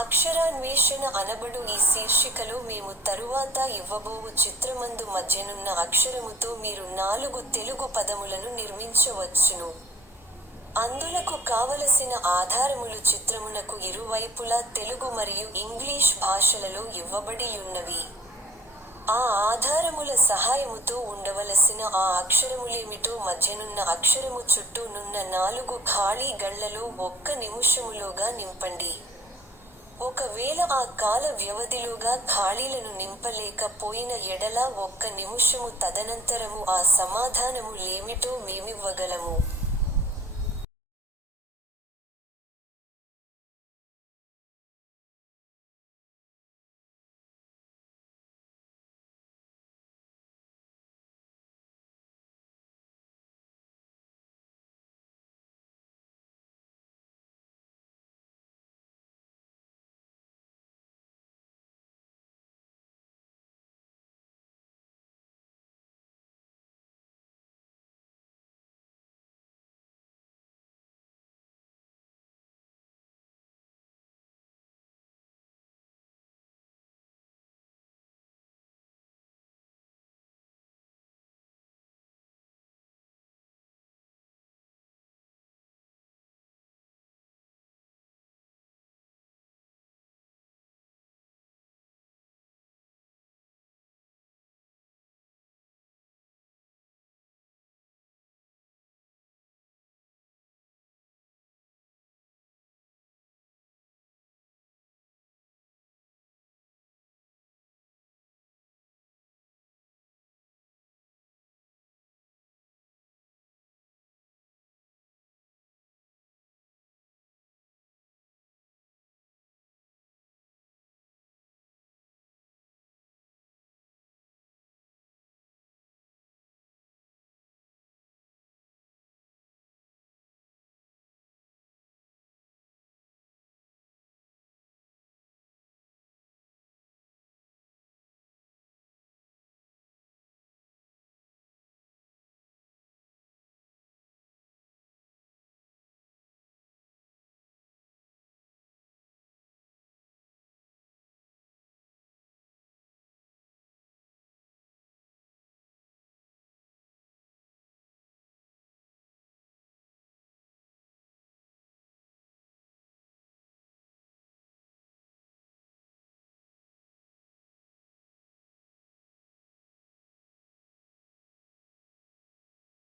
అక్షరాన్వేషణ అనబడు ఈ శీర్షికలో మేము తరువాత ఇవ్వబోవు చిత్రమందు మధ్యనున్న అక్షరముతో మీరు 4 తెలుగు పదములను నిర్మించవచ్చును. అందులకు కావలసిన ఆధారములు చిత్రమునకు ఇరువైపులా తెలుగు మరియు ఇంగ్లీష్ భాషలలో ఇవ్వబడియున్నవి. ఆ ఆధారముల సహాయముతో ఉండవలసిన ఆ అక్షరములేమిటో మధ్యనున్న అక్షరము చుట్టూ నున్న 4 ఖాళీ గళ్లలో 1 నిముషములోగా నింపండి. ఒకవేళ ఆ కాల వ్యవధిలోగా ఖాళీలను నింపలేక పోయిన ఎడల 1 నిముషము తదనంతరము ఆ సమాధానము లేమిటో మేమివ్వగలము.